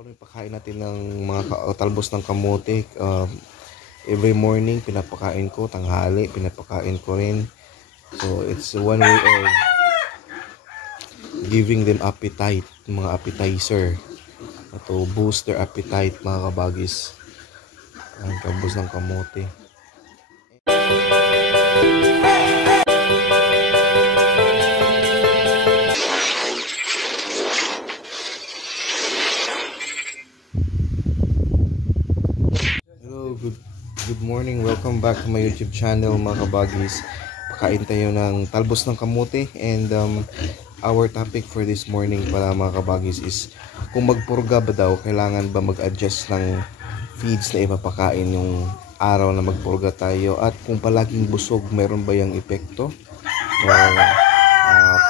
Paulo, pakain natin ng mga talbos ng kamote. Every morning, pinapakain ko. Tanghali, pinapakain ko rin. So, it's one way of giving them appetite, mga appetizer. To boost their appetite, mga kabagis. Ang talbos ng kamote. Good morning, welcome back to my YouTube channel, mga kabagis. Pakain tayo ng talbos ng kamote. And our topic for this morning para, mga kabagis, is kung magpurga ba daw, kailangan ba mag-adjust ng feeds na ipapakain yung araw na magpurga tayo, at kung palaging busog, meron ba yung epekto o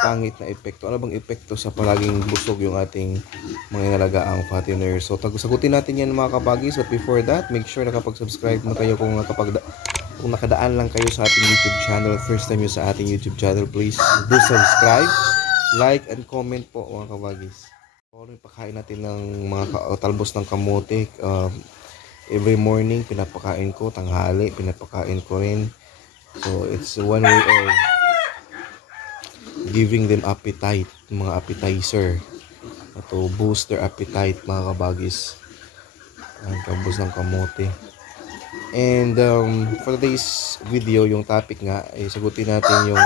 pangit na epekto? Ano bang epekto sa palaging busog yung ating mga inalagaang fatteners? So sagutin natin yan, mga kabagis. But before that, make sure nakapag-subscribe na kayo. Kung nakadaan lang kayo sa ating YouTube channel, first time yun sa ating YouTube channel, please do subscribe, like, and comment po, mga kabagis. Pakain natin ng mga talbos ng kamote. Every morning, pinapakain ko. Tanghali, pinapakain ko rin. So it's one way of giving them appetite, mga appetizer. To boost their appetite, mga kabagis. Ang talbos ng kamote. And for today's video, yung topic nga, ay sagutin natin yung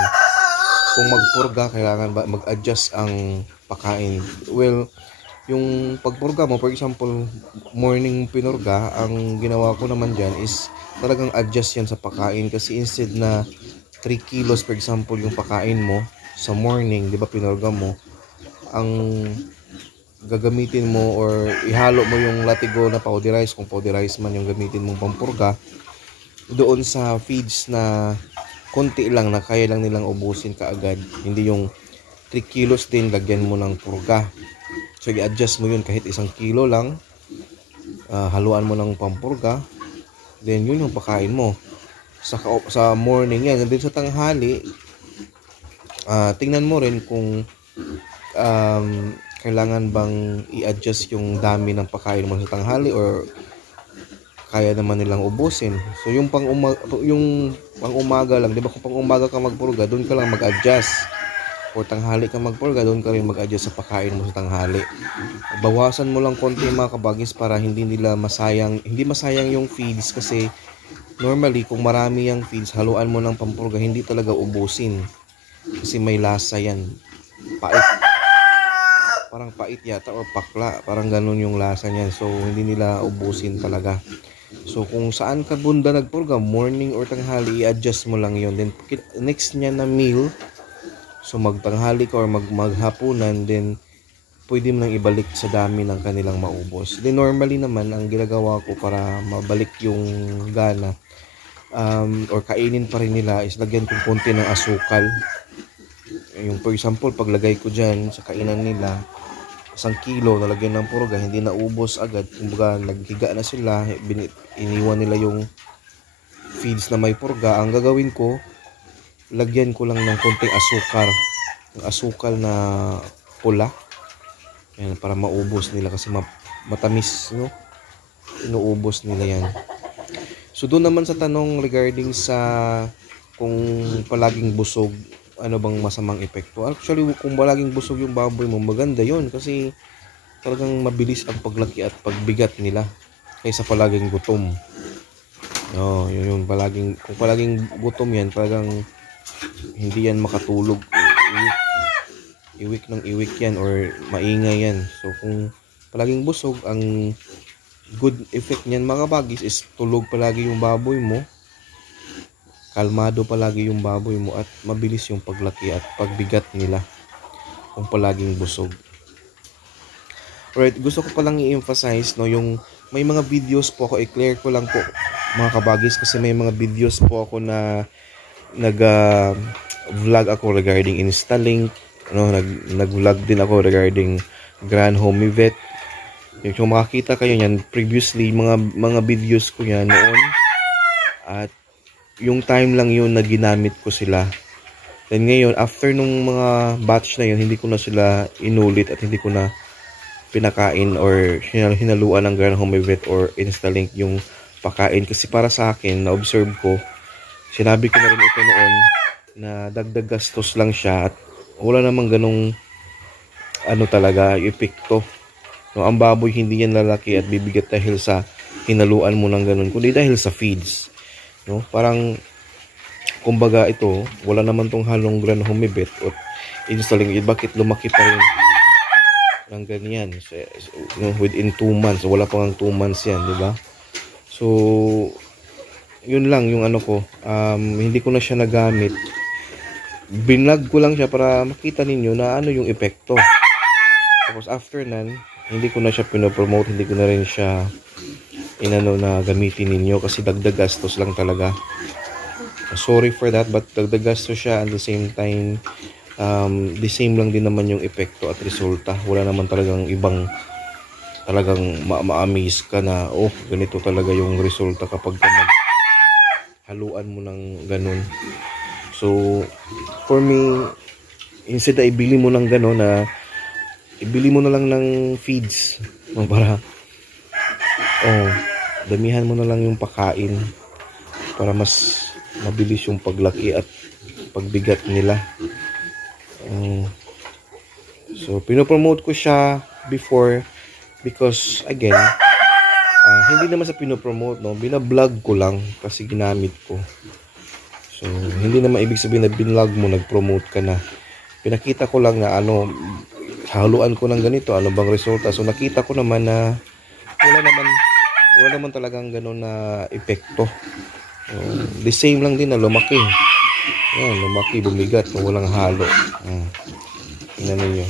kung magpurga, kailangan ba mag-adjust ang pakain. Well, yung pagpurga mo, for example, morning pinurga, ang ginawa ko naman dyan is talagang adjust yan sa pakain. Kasi instead na 3 kilos, for example, yung pakain mo sa morning, di ba, pinurga mo, ang gagamitin mo or ihalo mo yung latigo na powder rice, kung powder rice man yung gamitin mong pampurga, doon sa feeds na konti lang, na kaya lang nilang ubusin kaagad. Hindi yung 3 kilos din lagyan mo ng purga. So i-adjust mo yun kahit 1 kilo lang, haluan mo ng pampurga, then yun yung pakain mo sa morning yan. And then sa tanghali, tingnan mo rin kung kailangan bang i-adjust yung dami ng pakain mo sa tanghali or kaya naman nilang ubusin. So yung pang umaga lang, di ba, kung pang umaga ka magpurga, doon ka lang mag-adjust. O tanghali ka magpurga, doon ka rin mag-adjust sa pakain mo sa tanghali. Bawasan mo lang konti, mga kabagis, para hindi masayang yung feeds. Kasi normally, kung marami yung feeds, haluan mo ng pampurga, hindi talaga ubusin. Kasi may lasa yan. Pait. Parang pait yata or pakla. Parang ganun yung lasa niyan. So, hindi nila ubusin talaga. So, kung saan ka bunda nagpurga, morning or tanghali, i-adjust mo lang yun. Then, next niya na meal, so magtanghali ka or maghapunan, then pwede mo nang ibalik sa dami ng kanilang maubos. Then, normally naman, ang ginagawa ko para mabalik yung gana, or kainin pa rin nila, is lagyan kong konti ng asukal. Yung for example, paglagay ko dyan sa kainan nila, 1 kilo nalagyan ng purga, hindi naubos agad. Kumbaga, naghiga na sila, iniwan nila yung feeds na may purga. Ang gagawin ko, lagyan ko lang ng konting asukal. Yung asukal na pula. Yan, para maubos nila kasi matamis, no? Inuubos nila yan. So, doon naman sa tanong regarding sa kung palaging busog, ano bang masamang epekto? Actually, kung palaging busog yung baboy mo, maganda yon kasi talagang mabilis ang paglaki at pagbigat nila kaysa palaging gutom. No, yun kung palaging gutom yan, talagang hindi yan makatulog. Iwik yan or maingay yan. So, kung palaging busog, ang good effect niyan, mga bagis, is tulog palagi yung baboy mo. Kalmado palagi yung baboy mo at mabilis yung paglaki at pagbigat nila kung palaging busog. Alright, gusto ko palang i-emphasize, no, yung may mga videos po ako, i-clear ko lang po, mga kabagis, kasi may mga videos po ako na nag-vlog ako regarding installing, nag-vlog din ako regarding Grand Home Vet. Yung makakita kayo yan, previously, mga videos ko yan noon, at yung time lang yun na ginamit ko sila. Then ngayon, after nung mga batch na yun, hindi ko na sila inulit at hindi ko na pinakain or hinaluan ng Grand Homevet or Instalink yung pakain. Kasi para sa akin, na-observe ko, sinabi ko na rin ito noon, na dagdag gastos lang siya at wala namang ganong talaga, epekto. No, ang baboy hindi yan lalaki at bibigat dahil sa hinaluan mo ng ganun, kundi dahil sa feeds. No? Parang, kumbaga ito, wala naman tong halong Grand Homevet o Instalink, bakit lumaki pa rin ng ganyan? So, within 2 months, wala pang 2 months yan, di ba? So, yun lang yung ko, hindi ko na siya nagamit. Binlog ko lang siya para makita ninyo na yung epekto. Tapos after nan, hindi ko na siya pinopromote, hindi ko na rin siya na gamitin ninyo kasi dagdag gastos lang talaga. Sorry for that, but dagdag gastos siya at the same time, the same lang din naman yung epekto at resulta. Wala naman talagang ibang talagang ma-amaze ka na ganito talaga yung resulta kapag haluan mo ng ganun. So for me, instead na ibili mo ng ganun, na ibili mo na lang ng feeds para damihan mo na lang yung pakain para mas mabilis yung paglaki at pagbigat nila. So pinopromote ko siya before because again, hindi naman sa pinopromote, no, binablog ko lang kasi ginamit ko. So hindi naman ibig sabihin na binlog mo, nagpromote ka na. Pinakita ko lang na haluan ko ng ganito, ano bang resulta. So nakita ko naman na wala naman talagang gano'n na epekto. The same lang din na lumaki. Yan, lumaki, bumigat, walang halo. Tingnan ninyo.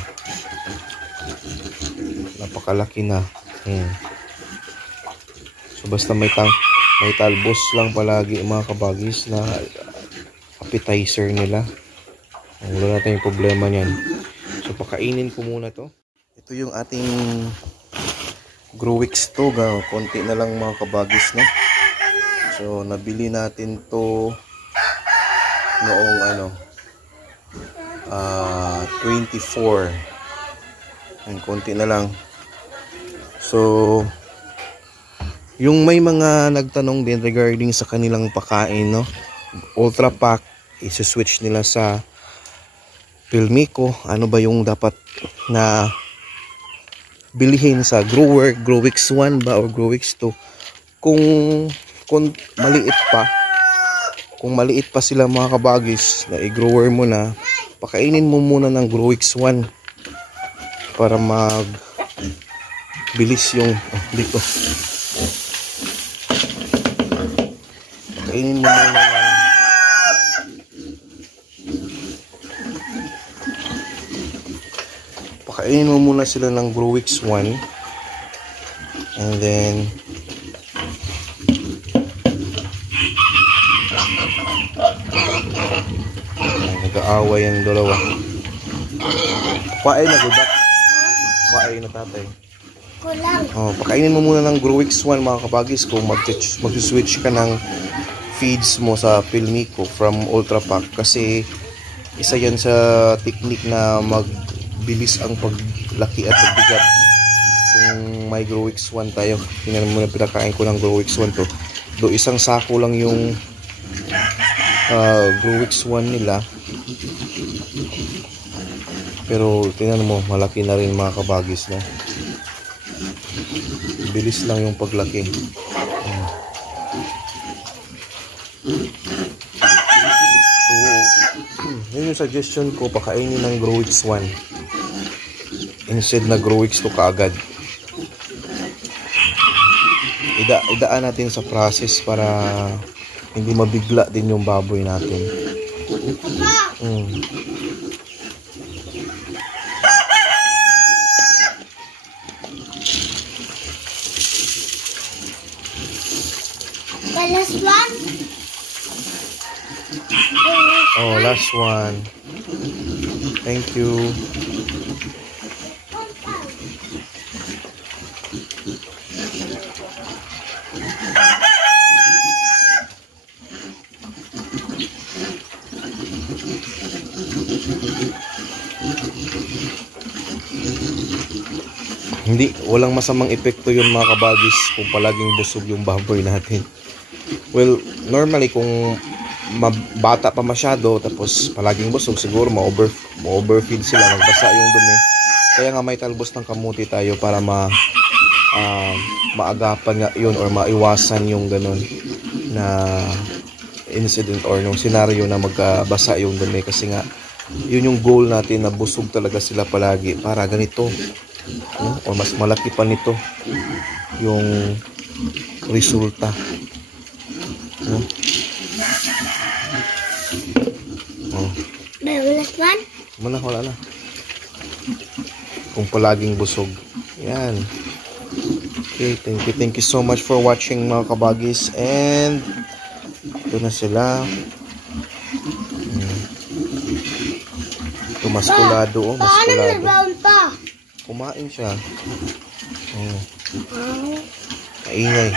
Napakalaki na. So basta may talbos lang palagi mga kabagis na appetizer nila. Wala natin yung problema niyan. So pakainin ko muna to. Ito yung ating Growix to. Konti na lang mga kabagis na. So nabili natin to noong 24. Ang konti na lang. So yung may mga nagtanong din regarding sa kanilang pakain, no, Ultra Pack, isi-switch nila sa Pilmico. Ano ba yung dapat na bilihin sa grower, Growix 1 ba o Growix 2? Kung maliit pa sila mga kabagis, na i-grower mo na, pakainin mo muna ng Growix 1 para bilis yung dito. Pakainin mo muna sila ng Growix 1, and then nag-aaway yung dalawa. Paay na gudak. Paay na tatay. Pakainin mo muna ng Growix 1 mga kabagis kung mag-switch ka ng feeds mo sa Pilmico from Ultra Pack, kasi isa yan sa technique na magbilis ang paglaki at pagbigat. Kung may Growix 1 tayo, tingnan mo na pinakain ko ng Growix 1 to. Do isang sako lang yung Growix 1 nila, pero tingnan mo, malaki na rin mga kabagis, no? Bilis lang yung paglaki. So yun yung suggestion ko, pakainin ng Growix 1 instead na Growix 2 kaagad. Idaan natin sa process para hindi mabigla din yung baboy natin. Last one? Oh, last one. Thank you. walang masamang epekto yun mga kabagis kung palaging busog yung baboy natin. Well, normally kung bata pa masyado tapos palaging busog, siguro ma-overfeed sila, magbasa yung dumi. Kaya nga may talbos ng kamuti tayo para maagapan nga yun or maiwasan yung ganun na incident or yung scenario na magbasa yung dumi. Kasi nga yun yung goal natin, na busog talaga sila palagi para ganito, no? O mas malaki pa nito yung resulta, no? Wala na kung palaging busog. Yan. Okay, thank you so much for watching mga kabagis. And ito na sila. Ito maskulado, maskulado. Kumain siya. Kaingay.